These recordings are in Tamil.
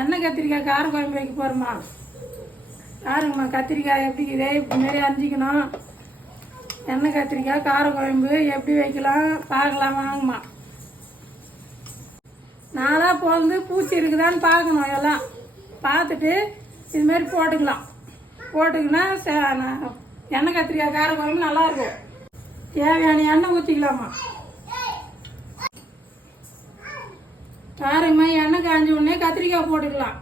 எண்ணெய் கத்திரிக்காய் கார குழம்பு வைக்க போகிறோம்மா. பாருங்கம்மா, கத்திரிக்காய் எப்படி மாரி அரிஞ்சிக்கணும். எண்ணெய் கத்திரிக்காய் கார குழம்பு எப்படி வைக்கலாம் பார்க்கலாம் வாங்கம்மா. நாளாக பிறந்து பூச்சி இருக்குதான்னு பார்க்கணும். எல்லாம் பார்த்துட்டு இதுமாரி போட்டுக்கலாம். போட்டுக்கினா எண்ணெய் கத்திரிக்காய் கார குழம்பு நல்லாயிருக்கும். தேவையான எண்ணெய் ஊற்றிக்கலாமா. பாருங்கம்மா, எண்ணெய் காய்ஞ்ச உடனே கத்திரிக்காய் போட்டுக்கலாம்.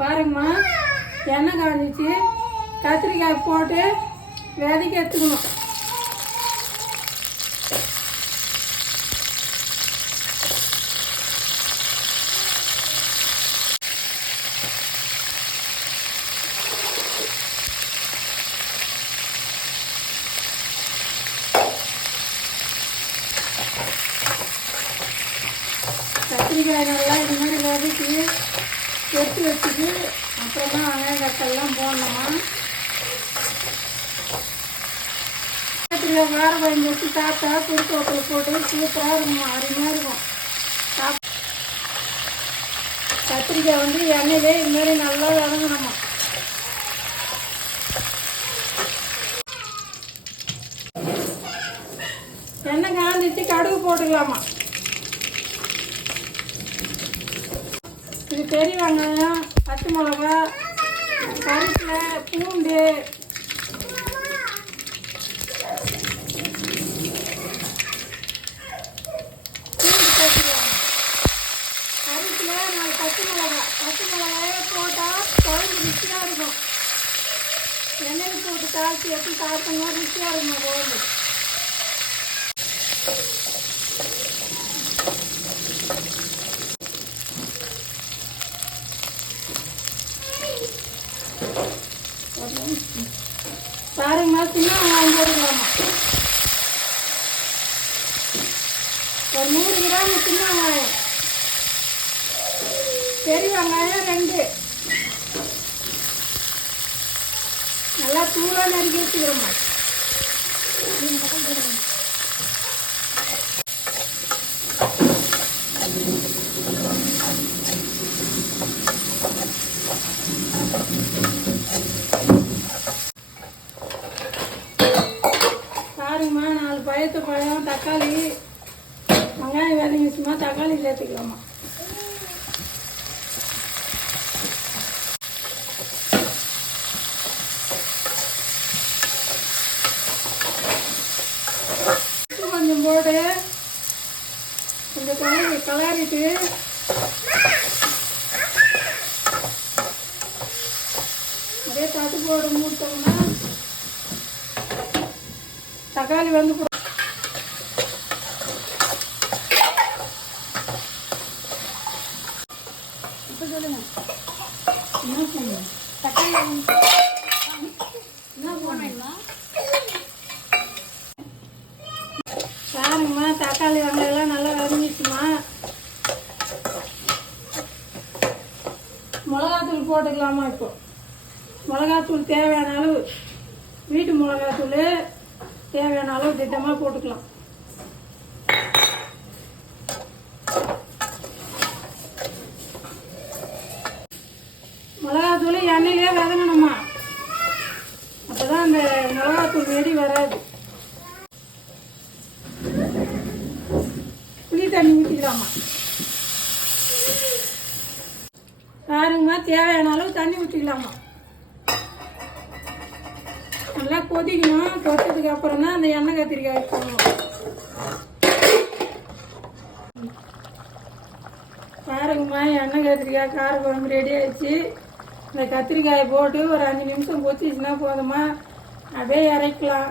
பாருங்கம்மா, எண்ணெய் காய்ஞ்சிச்சு. கத்திரிக்காய் போட்டு விதைக்க எடுத்துக்கணும். கத்திரிக்காய் நல்லா இது மாதிரி வதக்கி எடுத்து வச்சுட்டு அப்புறமா வெங்காயம் தக்காளிலாம் போடணுமா. கத்திரிக்காய் கார குழம்பு வச்சு சாப்பிட்டா சுருக்கு ஓட்டல் போட்டு சூப்பராக இருக்குமா, அருமையாக இருக்கும். கத்திரிக்காய் வந்து எண்ணெயிலே இதுமாரி நல்லா வதங்கணுமா. எண்ணெய் காய்ஞ்சிச்சு, கடுகு போட்டுக்கலாமா. இது பெரிய வெங்காயம், பச்சை மிளகா, கருவேப்பிலை, பூண்டு, போட்டுக்கலாம். கருவேப்பிலை, 4 பச்சை மிளகாயை போட்டால் குழம்பு ருசியாக இருக்கும். எண்ணெயில் போட்டு தாழ்த்தி எப்படி சாப்பிட்டோம்னா ருசியாக இருக்கும் குழம்பு. பாருங்கம்மா, சின்ன வெங்காயம் போட்டுக்கலாமா. ஒரு 100 கிராம் சின்ன வெங்காயம், பெரிய வெங்காயம் 2 நல்லா தூளாக நறுக்கி வச்சுக்கிறோம்மா. பாருங்கம்மா, 4 பழத்து பழம், தக்காளி, வெங்காயம் வதங்கிச்சுமா, தக்காளி சேர்த்துக்கலாமா. கொஞ்சம் போட்டு கொஞ்சம் கிளறிட்டு அப்படியே தட்டு போட்டு மூட்டோம்னா தக்காளி வந்து இப்போ சொல்லுங்க என்ன செய்யணும். தக்காளி என்ன போனீங்களா. பாருங்கம்மா, தக்காளி வெங்காயம்லாம் நல்லா வதங்கிச்சுமா. மிளகாத்தூள் போட்டுக்கலாமா. இப்போ மிளகாத்தூள் தேவையான அளவு, வீட்டு மிளகாத்தூள் தேவையான அளவு திட்டமாக போட்டுக்கலாம். மிளகாத்தூள் எண்ணெயிலே வதங்கணுமா, அப்போதான் அந்த மிளகாத்தூள் வெடி வராது. புளி தண்ணி ஊற்றிக்கலாமா. பாருங்கம்மா, தேவையான அளவு தண்ணி ஊற்றிக்கலாமா. நல்லா கொதிக்கணும். கொத்ததுக்கு அப்புறம் தான் அந்த எண்ணெய் கத்திரிக்காய் போடணும். பாருங்கம்மா, எண்ணெய் கத்திரிக்காய் கார குழம்பு ரெடி ஆயிடுச்சு. இந்த கத்திரிக்காயை போட்டு ஒரு 5 நிமிஷம் கொத்திச்சுன்னா போதுமா, அப்படியே இறக்கலாம்.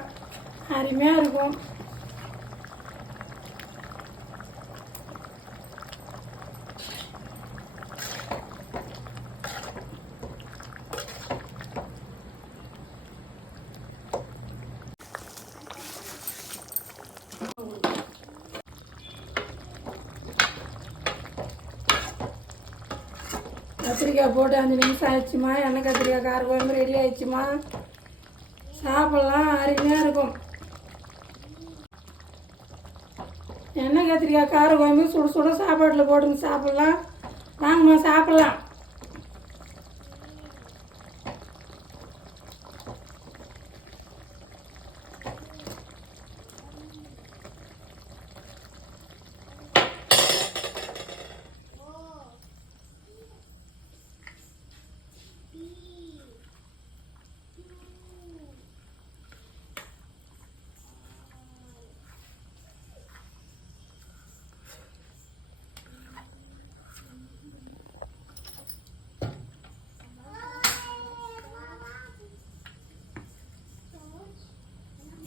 அருமையாக இருக்கும். கத்திரிக்காய் போட்டு 5 நிமிஷம் ஆயிடுச்சுமா. எண்ணெய் கத்திரிக்காய் கார குழம்பு ரெடி ஆயிடுச்சுமா. சாப்பிடலாம், அருமையாக இருக்கும். எண்ணெய் கத்திரிக்காய் கார குழம்பு சுட சுட சாப்பாட்டில் போட்டுங்க சாப்பிடலாம். வாங்க வாங்கம்மா சாப்பிட்லாம்.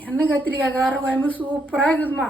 எண்ணெய் கத்திரிக்காய் கார குழம்பு சூப்பராக இருக்குதுமா.